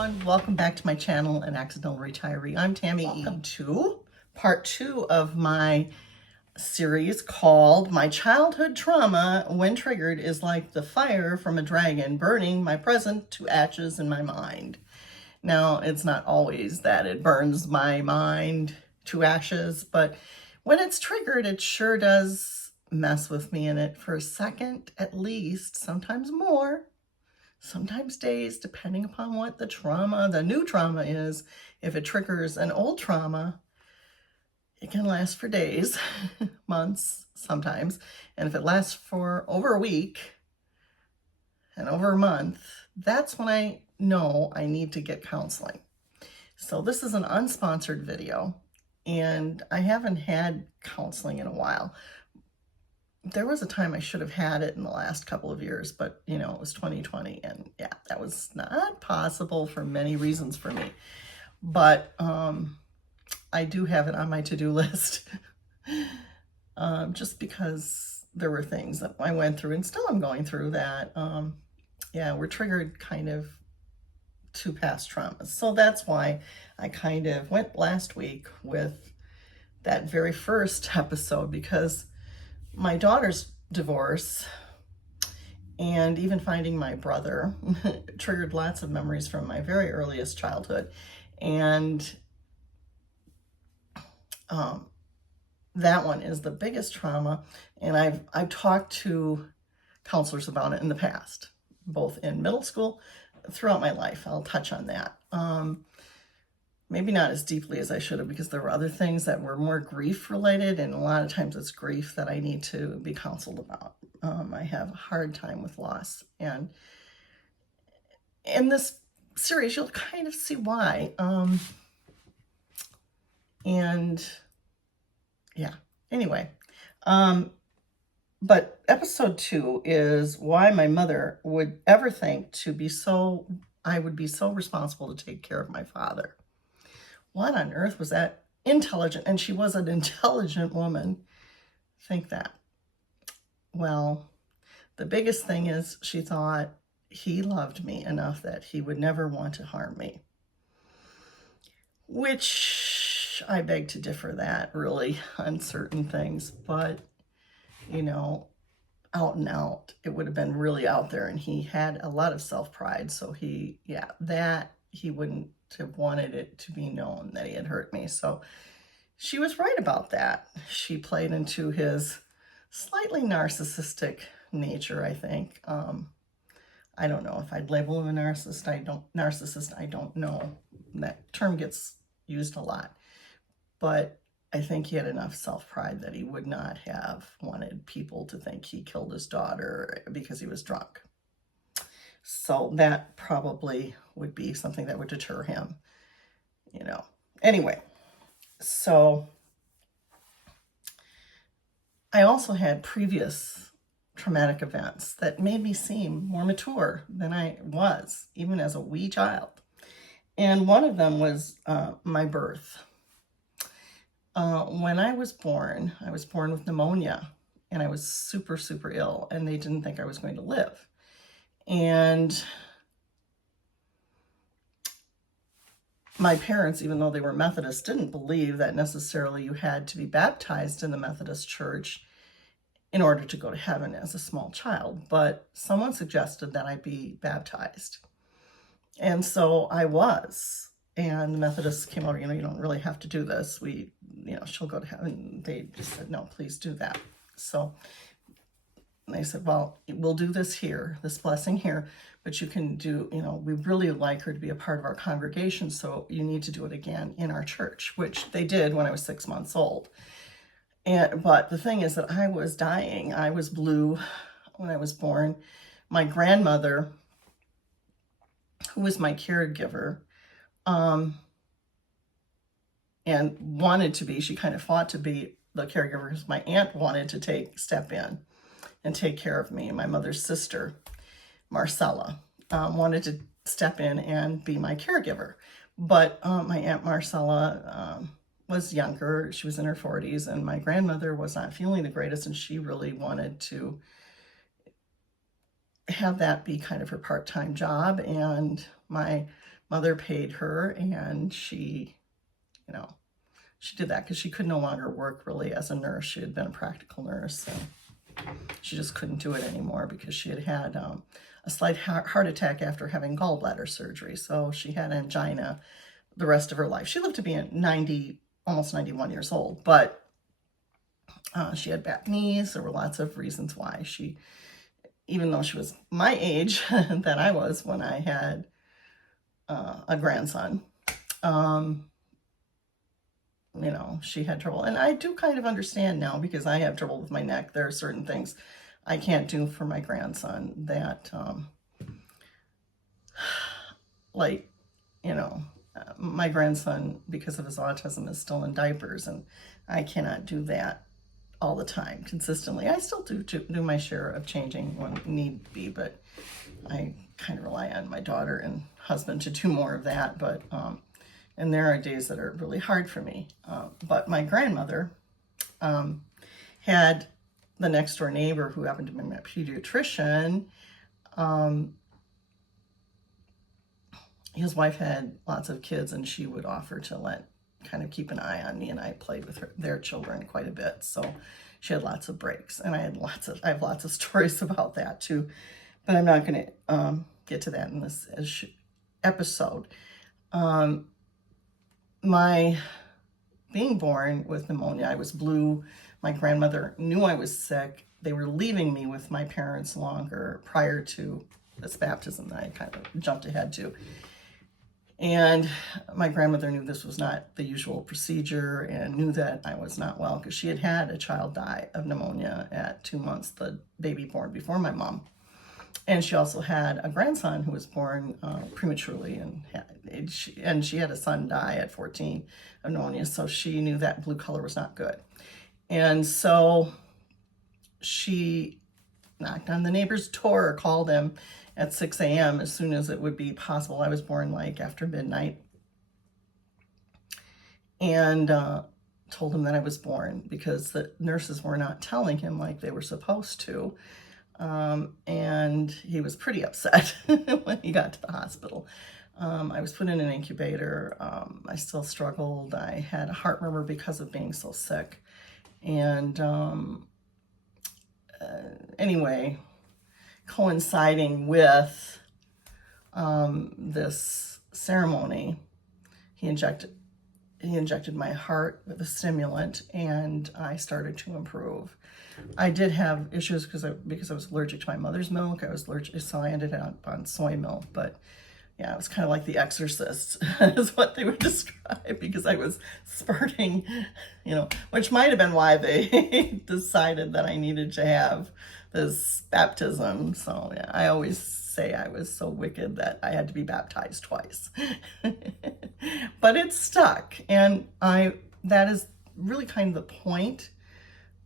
everyone, welcome back to my channel, An Accidental Retiree. I'm Tammy. Welcome to part 2 of my series called My Childhood Trauma When Triggered is Like the Fire from a Dragon Burning My Present to Ashes in My Mind. Now, it's not always that it burns my mind to ashes, but when it's triggered, it sure does mess with me in it for a second at least, sometimes more. Sometimes days, depending upon what the new trauma is. If it triggers an old trauma, it can last for days, months sometimes. And if it lasts for over a week and over a month, that's when I know I need to get counseling. So this is an unsponsored video, and I haven't had counseling in a while. There was a time I should have had it in the last couple of years, but it was 2020, and yeah, that was not possible for many reasons for me. But I do have it on my to-do list, just because there were things that I went through and still am going through that, were triggered kind of to past traumas. So that's why I kind of went last week with that very first episode, because my daughter's divorce and even finding my brother triggered lots of memories from my very earliest childhood. And that one is the biggest trauma. And I've talked to counselors about it in the past, both in middle school, throughout my life. I'll touch on that. Maybe not as deeply as I should have, because there were other things that were more grief related, and a lot of times it's grief that I need to be counseled about. I have a hard time with loss, and in this series you'll kind of see why. Anyway, but episode 2 is why my mother would ever think I would be so responsible to take care of my father. What on earth was that intelligent? And she was an intelligent woman. Think that. Well, the biggest thing is she thought he loved me enough that he would never want to harm me, which I beg to differ that really on certain things, but out and out, it would have been really out there, and he had a lot of self-pride, so he wouldn't have wanted it to be known that he had hurt me. So she was right about that. She played into his slightly narcissistic nature, I think. I don't know if I'd label him a narcissist. I don't know. That term gets used a lot. But I think he had enough self-pride that he would not have wanted people to think he killed his daughter because he was drunk. So that probably would be something that would deter him, Anyway, so I also had previous traumatic events that made me seem more mature than I was, even as a wee child. And one of them was my birth. When I was born with pneumonia, and I was super, super ill, and they didn't think I was going to live. And my parents, even though they were Methodists, didn't believe that necessarily you had to be baptized in the Methodist church in order to go to heaven as a small child. But someone suggested that I be baptized. And so I was. And the Methodists came over, you don't really have to do this. She'll go to heaven. They just said, no, please do that. So they said, well, we'll do this here, this blessing here, but you can do, we really like her to be a part of our congregation, so you need to do it again in our church, which they did when I was 6 months old. But the thing is that I was dying. I was blue when I was born. My grandmother, who was my caregiver, and wanted to be, she kind of fought to be the caregiver because my aunt wanted to step in and take care of me. My mother's sister, Marcella, wanted to step in and be my caregiver. But my Aunt Marcella was younger. She was in her 40s, and my grandmother was not feeling the greatest, and she really wanted to have that be kind of her part-time job. And my mother paid her, and she, you know, she did that because she could no longer work really as a nurse. She had been a practical nurse, and she just couldn't do it anymore because she had had a slight heart attack after having gallbladder surgery. So she had angina the rest of her life. She lived to be 90, almost 91 years old, but she had bad knees. There were lots of reasons why she, even though she was my age that I was when I had a grandson, you know, she had trouble. And I do kind of understand now because I have trouble with my neck. There are certain things I can't do for my grandson that, like, you know, my grandson, because of his autism, is still in diapers, and I cannot do that all the time consistently. I still do my share of changing when need be, but I kind of rely on my daughter and husband to do more of that. But and there are days that are really hard for me. But my grandmother had the next door neighbor who happened to be my pediatrician. His wife had lots of kids, and she would offer to kind of keep an eye on me, and I played with their children quite a bit. So she had lots of breaks, and I have lots of stories about that too, but I'm not going to get to that in this episode. My being born with pneumonia, I was blue. My grandmother knew I was sick. They were leaving me with my parents longer prior to this baptism that I kind of jumped ahead to. And my grandmother knew this was not the usual procedure and knew that I was not well because she had had a child die of pneumonia at 2 months, the baby born before my mom. And she also had a grandson who was born prematurely, and she had a son die at 14 of pneumonia, so she knew that blue color was not good. And so she knocked on the neighbor's door or called him at 6 a.m. as soon as it would be possible. I was born like after midnight. And told him that I was born because the nurses were not telling him like they were supposed to. And he was pretty upset when he got to the hospital. I was put in an incubator. I still struggled. I had a heart murmur because of being so sick. And anyway, coinciding with this ceremony, he injected my heart with a stimulant, and I started to improve. I did have issues because I was allergic to my mother's milk. I was allergic, so I ended up on soy milk. But yeah, it was kind of like The Exorcist, is what they would describe, because I was spurting, you know, which might have been why they decided that I needed to have this baptism. So yeah, I always say I was so wicked that I had to be baptized twice. But it stuck, and that is really kind of the point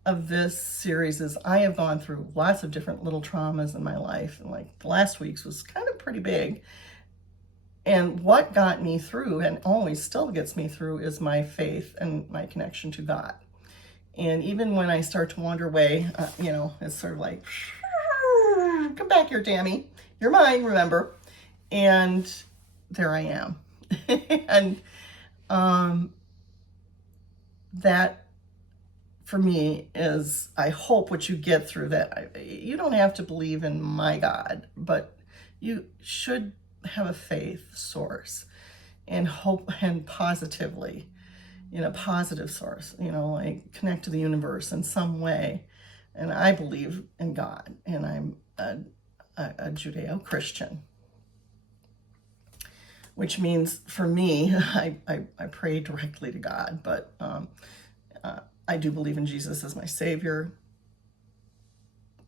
of this series. Is I have gone through lots of different little traumas in my life, and like the last week's was kind of pretty big. And what got me through, and always still gets me through, is my faith and my connection to God. And even when I start to wander away, you know, it's sort of like, come back here, Tammy. You're mine, remember? And there I am. And that, for me, is, I hope, what you get through that. You don't have to believe in my God, but you should have a faith source and hope, and positively, you know, positive source, you know, like connect to the universe in some way. And I believe in God, and I'm a Judeo-Christian, which means for me, I pray directly to God, but I do believe in Jesus as my Savior.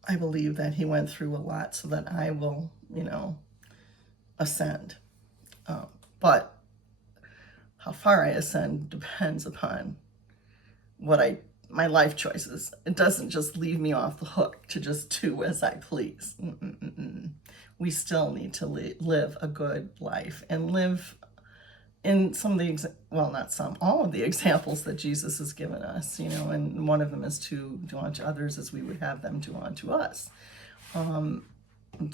I believe that he went through a lot so that I will, you know, ascend. But how far I ascend depends upon my life choices. It doesn't just leave me off the hook to just do as I please. We still need to live a good life, and live in some of the, well, not some, all of the examples that Jesus has given us, you know, and one of them is to do unto others as we would have them do unto us. To,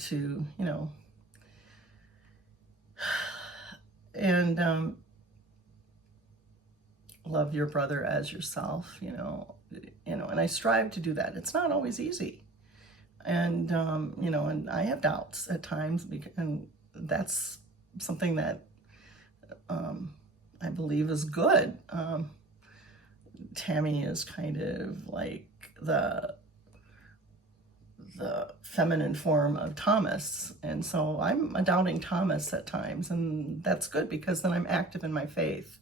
you know, and love your brother as yourself, and I strive to do that. It's not always easy. And, and I have doubts at times, and that's something that I believe is good. Tammy is kind of like the feminine form of Thomas, and so I'm a doubting Thomas at times, and that's good because then I'm active in my faith.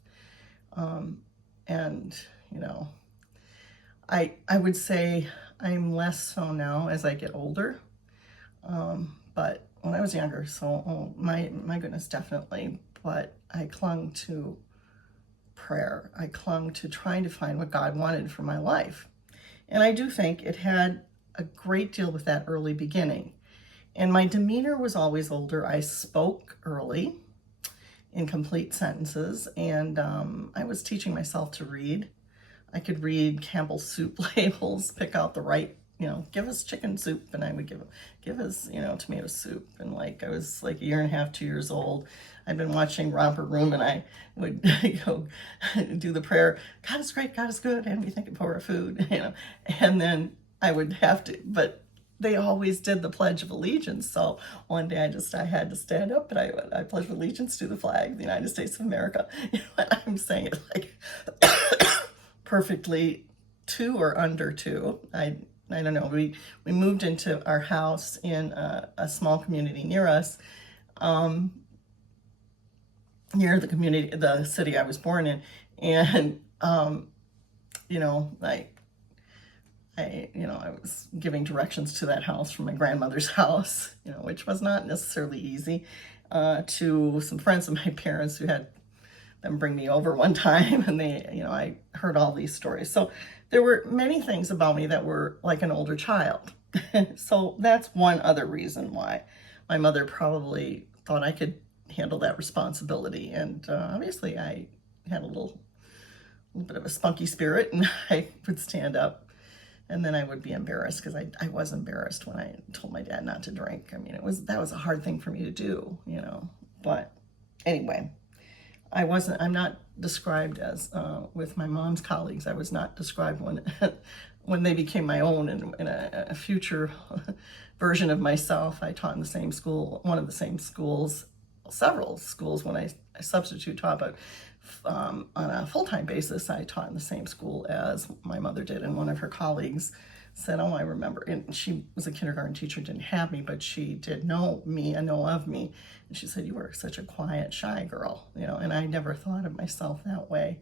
And I would say I'm less so now as I get older, but when I was younger, so my goodness, definitely. But I clung to prayer. I clung to trying to find what God wanted for my life. And I do think it had a great deal with that early beginning. And my demeanor was always older. I spoke early in complete sentences, and I was teaching myself to read. I could read Campbell's soup labels, pick out the right, give us chicken soup, and I would give us, tomato soup. And like, I was like a year and a half, 2 years old. I'd been watching Romper Room, and I would go do the prayer, God is great, God is good, and we thank Him for our food, and then I would have to, but they always did the Pledge of Allegiance. So one day I had to stand up, and I pledge allegiance to the flag of the United States of America. I'm saying it like perfectly two or under two. I don't know. We moved into our house in a small community near us, near the city I was born in, and I was giving directions to that house from my grandmother's house, which was not necessarily easy, to some friends of my parents who had them bring me over one time, and I heard all these stories. So there were many things about me that were like an older child. So that's one other reason why my mother probably thought I could handle that responsibility. And obviously I had a little bit of a spunky spirit, and I would stand up. And then I would be embarrassed, because I was embarrassed when I told my dad not to drink. I mean, that was a hard thing for me to do, But anyway, I'm not described as, with my mom's colleagues, I was not described when they became my own, in a future version of myself. I taught in the same school, one of the same schools, several schools when I substitute taught, but on a full-time basis, I taught in the same school as my mother did. And one of her colleagues said, oh, I remember, and she was a kindergarten teacher, didn't have me, but she did know me and know of me. And she said, you were such a quiet, shy girl, and I never thought of myself that way,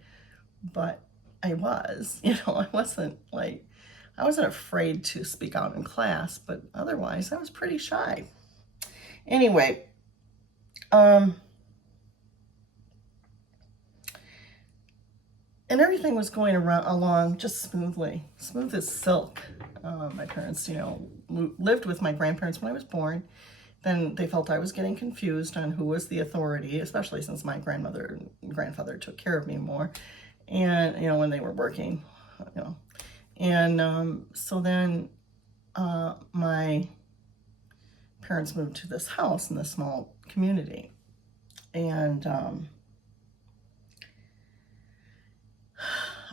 but I was, I wasn't afraid to speak out in class, but otherwise I was pretty shy. Anyway, and everything was going along just smoothly, smooth as silk. My parents, lived with my grandparents when I was born. Then they felt I was getting confused on who was the authority, especially since my grandmother and grandfather took care of me more, and when they were working, and so then my parents moved to this house in this small community, and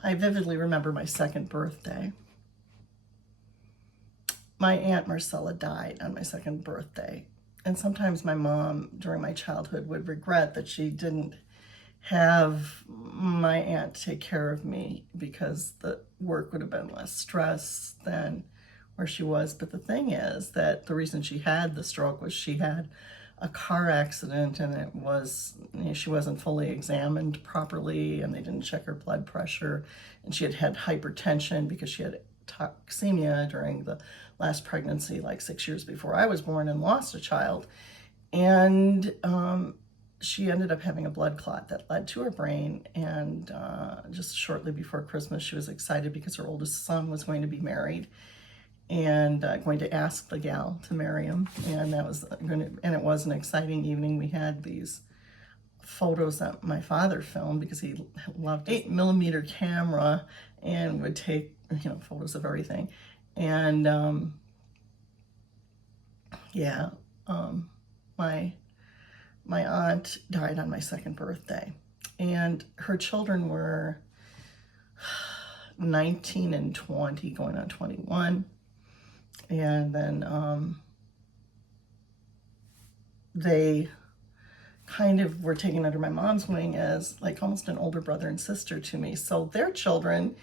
I vividly remember my second birthday. My Aunt Marcella died on my second birthday. And sometimes my mom, during my childhood, would regret that she didn't have my aunt take care of me, because the work would have been less stress than where she was. But the thing is that the reason she had the stroke was she had a car accident, and it was, she wasn't fully examined properly, and they didn't check her blood pressure, and she had hypertension because she had toxemia during the last pregnancy, like 6 years before I was born, and lost a child. And she ended up having a blood clot that led to her brain. And just shortly before Christmas, she was excited because her oldest son was going to be married, and going to ask the gal to marry him. And it was an exciting evening. We had these photos that my father filmed, because he loved 8mm camera and would take photos of everything. And my my aunt died on my second birthday, and her children were 19 and 20, going on 21. And then they kind of were taken under my mom's wing as like almost an older brother and sister to me. So their children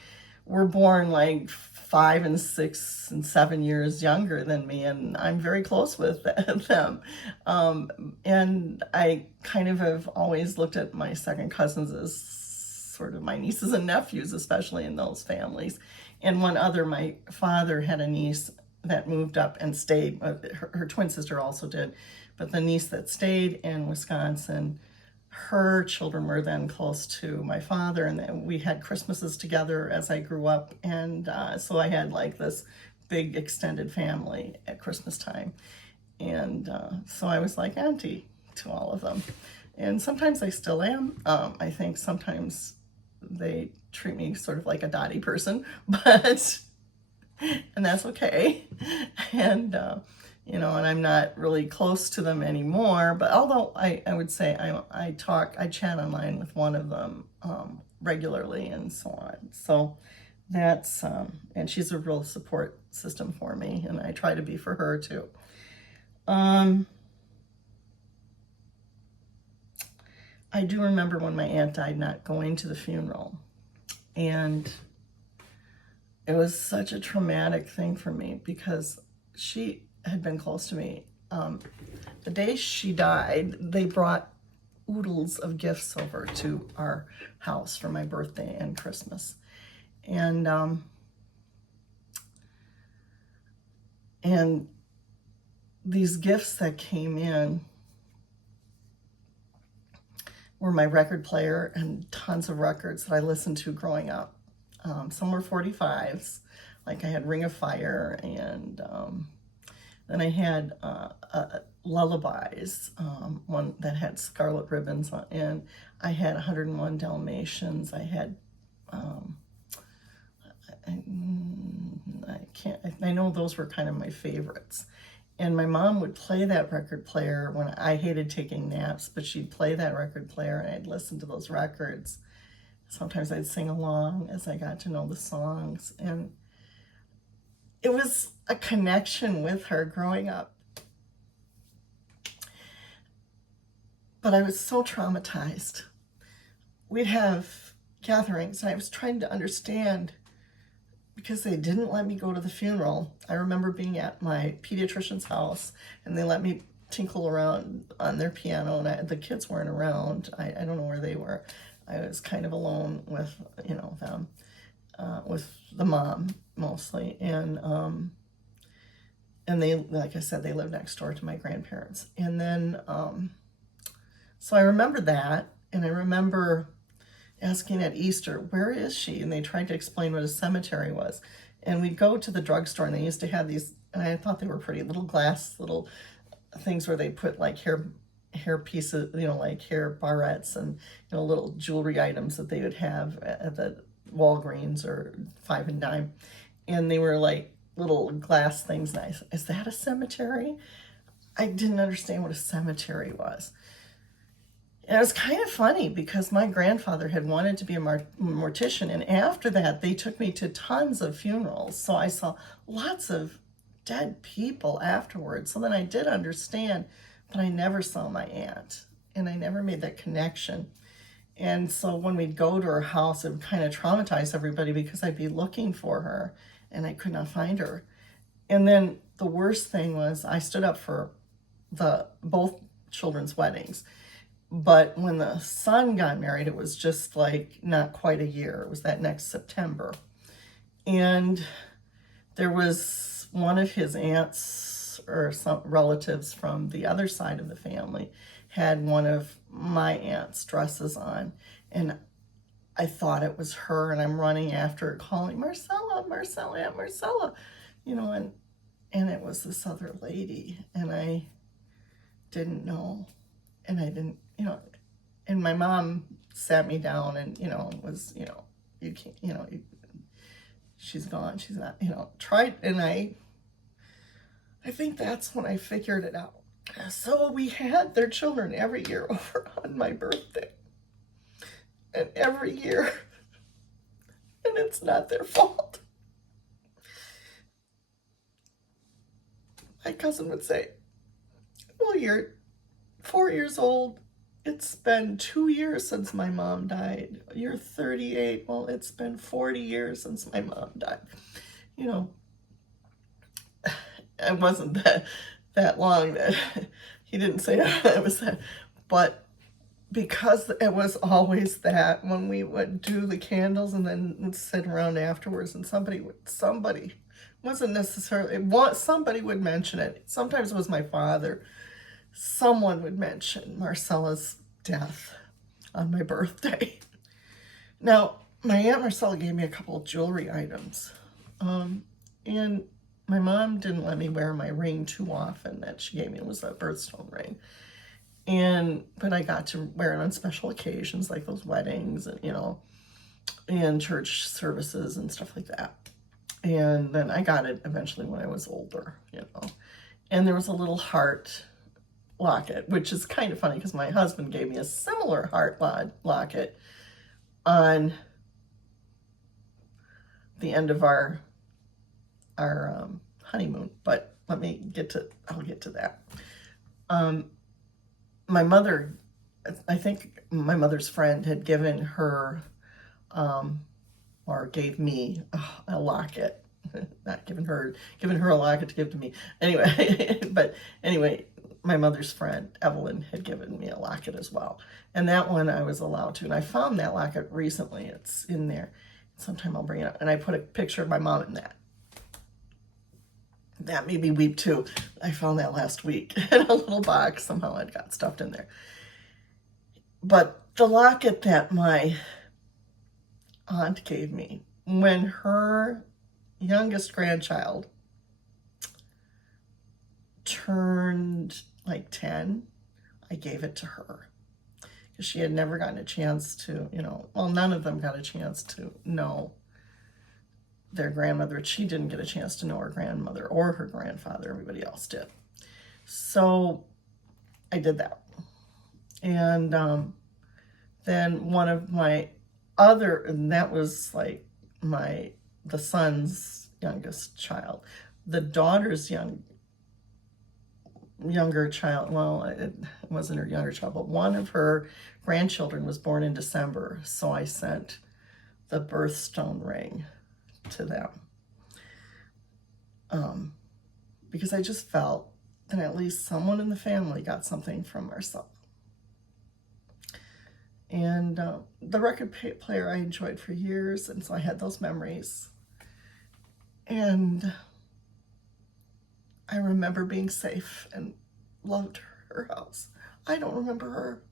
were born like 5 and 6 and 7 years younger than me, and I'm very close with them. And I kind of have always looked at my second cousins as sort of my nieces and nephews, especially in those families. And one other, my father had a niece that moved up and stayed. Her twin sister also did, but the niece that stayed in Wisconsin, her children were then close to my father, and then we had Christmases together as I grew up. And so I had like this big extended family at Christmas time. And so I was like auntie to all of them. And sometimes I still am. I think sometimes they treat me sort of like a Dottie person, but, and that's okay. And, you know, and I'm not really close to them anymore, but although I would say I chat online with one of them regularly and so on. So that's, and she's a real support system for me, and I try to be for her too. I do remember when my aunt died not going to the funeral, and it was such a traumatic thing for me because she had been close to me. The day she died, they brought oodles of gifts over to our house for my birthday and Christmas. And these gifts that came in were my record player and tons of records that I listened to growing up. Some were 45s, like I had Ring of Fire, and then I had lullabies, one that had scarlet ribbons on, and I had 101 Dalmatians. I had, I know those were kind of my favorites. And my mom would play that record player when I hated taking naps, but she'd play that record player and I'd listen to those records. Sometimes I'd sing along as I got to know the songs. And it was a connection with her growing up. But I was so traumatized. We'd have gatherings and I was trying to understand because they didn't let me go to the funeral. I remember being at my pediatrician's house and they let me tinkle around on their piano, and the kids weren't around. I don't know where they were. I was kind of alone with, you know, them, with the mom mostly. And they, like I said, they lived next door to my grandparents. And then, so I remember that, and I remember asking at Easter, where is she? And they tried to explain what a cemetery was. And we'd go to the drugstore, and they used to have these, and I thought they were pretty, little glass, little things where they put like hair pieces, you know, like hair barrettes and, you know, little jewelry items that they would have at the Walgreens or Five and Dime. And they were like little glass things. And I said, is that a cemetery? I didn't understand what a cemetery was. And it was kind of funny because my grandfather had wanted to be a mortician, and after that they took me to tons of funerals, so I saw lots of dead people afterwards. So then I did understand, but I never saw my aunt, and I never made that connection. And so when we'd go to her house, it would kind of traumatize everybody because I'd be looking for her and I could not find her. And then the worst thing was I stood up for both children's weddings. But when the son got married, it was just like not quite a year. It was that next September. And there was one of his aunts or some relatives from the other side of the family had one of my aunt's dresses on. And I thought it was her, and I'm running after her calling, Marcella, Marcella, Aunt Marcella, you know, and it was this other lady, and I didn't know. And I didn't, you know, and my mom sat me down and, you know, was, you know, you can't, you know, she's gone, she's not, you know, tried. And I think that's when I figured it out. So we had their children every year over on my birthday. And every year, and it's not their fault. My cousin would say, well, you're 4 years old. It's been 2 years since my mom died. You're 38. Well, it's been 40 years since my mom died. You know, it wasn't that long that he didn't say it was that, but because it was always that when we would do the candles and then would sit around afterwards, and somebody wasn't necessarily, somebody would mention it. Sometimes it was my father. Someone would mention Marcella's death on my birthday. Now, my Aunt Marcella gave me a couple of jewelry items. And my mom didn't let me wear my ring too often that she gave me. It was a birthstone ring. But I got to wear it on special occasions like those weddings and, and church services and stuff like that. And then I got it eventually when I was older, And there was a little heart locket, which is kind of funny because my husband gave me a similar heart locket on the end of our honeymoon. But I'll get to that. My mother, I think my mother's friend had given her, or gave me a locket. Not given her a locket to give to me. Anyway, my mother's friend, Evelyn, had given me a locket as well. And that one I was allowed to. And I found that locket recently. It's in there. Sometime I'll bring it up. And I put a picture of my mom in that. That made me weep too. I found that last week in a little box. Somehow it got stuffed in there. But the locket that my aunt gave me when her youngest grandchild turned like 10, I gave it to her. Because she had never gotten a chance to, none of them got a chance to know their grandmother. She didn't get a chance to know her grandmother or her grandfather. Everybody else did. So I did that. And then one of my and that was like the son's youngest child. The daughter's younger child, well, it wasn't her younger child, but one of her grandchildren was born in December. So I sent the birthstone ring to them. Because I just felt that at least someone in the family got something from Marcella. And the record player I enjoyed for years, and so I had those memories. And I remember being safe and loved her house. I don't remember her.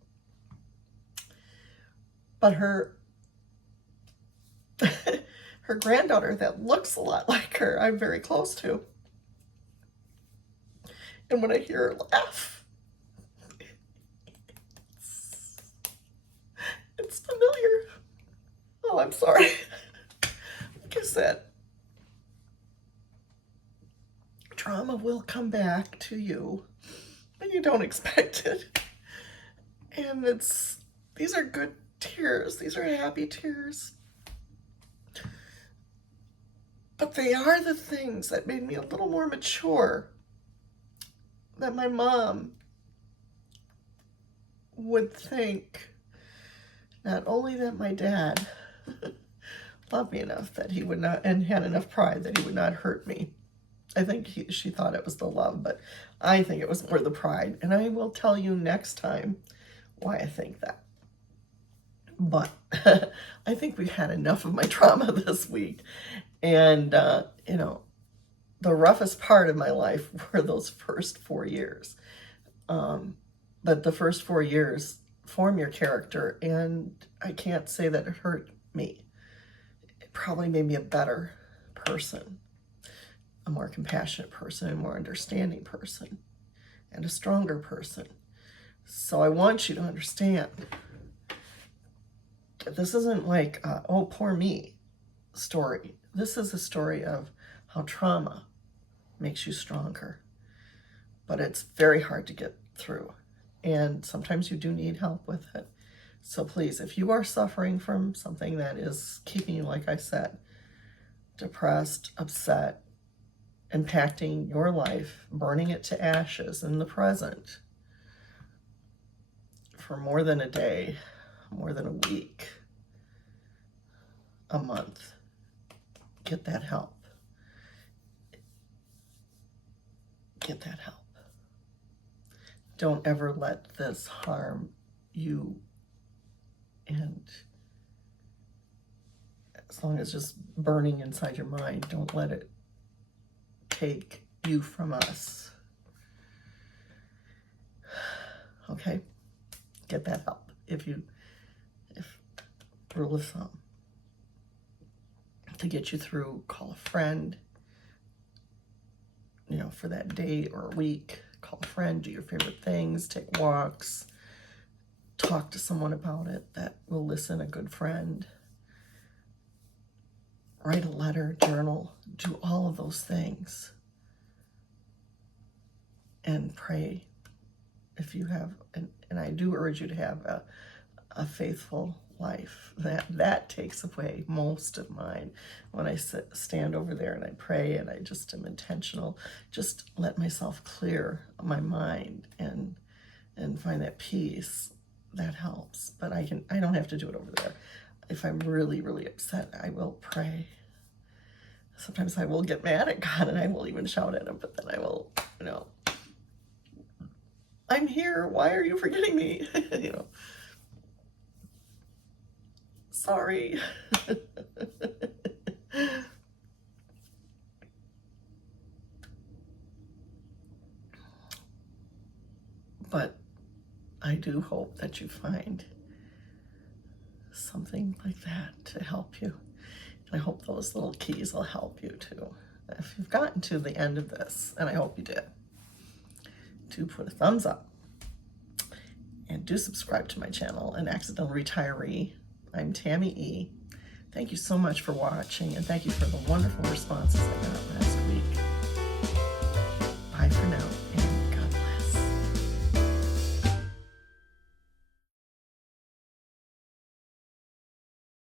But her her granddaughter that looks a lot like her, I'm very close to. And when I hear her laugh, it's familiar. Oh, I'm sorry. Like I said, trauma will come back to you, but you don't expect it. And these are good tears. These are happy tears. But they are the things that made me a little more mature. That my mom would think not only that my dad loved me enough that he would not, and had enough pride that he would not hurt me. I think she thought it was the love, but I think it was more the pride. And I will tell you next time why I think that. But I think we've had enough of my trauma this week. And, the roughest part of my life were those first 4 years. But the first 4 years form your character, and I can't say that it hurt me. It probably made me a better person, a more compassionate person, a more understanding person, and a stronger person. So I want you to understand that this isn't like, oh, poor me story. This is a story of how trauma makes you stronger. but it's very hard to get through. And sometimes you do need help with it. So please, if you are suffering from something that is keeping you, like I said, depressed, upset, impacting your life, burning it to ashes in the present for more than a day, more than a week, a month, get that help. Get that help. Don't ever let this harm you, and as long as it's just burning inside your mind, don't let it take you from us. Okay? Get that help. If rule of thumb, to get you through, call a friend, you know, for that day or a week. Call a friend, do your favorite things, take walks, talk to someone about it that will listen, a good friend. Write a letter, journal, do all of those things. And pray if you have, and I do urge you to have a faithful life. That takes away most of mine. When I stand over there and I pray and I just am intentional, just let myself clear my mind and find that peace. That helps. But I don't have to do it over there. If I'm really, really upset, I will pray. Sometimes I will get mad at God and I will even shout at him, but then I will, you know, I'm here. Why are you forgetting me? You know, sorry. But I do hope that you find something like that to help you. And I hope those little keys will help you too. If you've gotten to the end of this, and I hope you did, do put a thumbs up and do subscribe to my channel, An Accidental Retiree. I'm Tammy E. Thank you so much for watching, and thank you for the wonderful responses I got last week. Bye for now.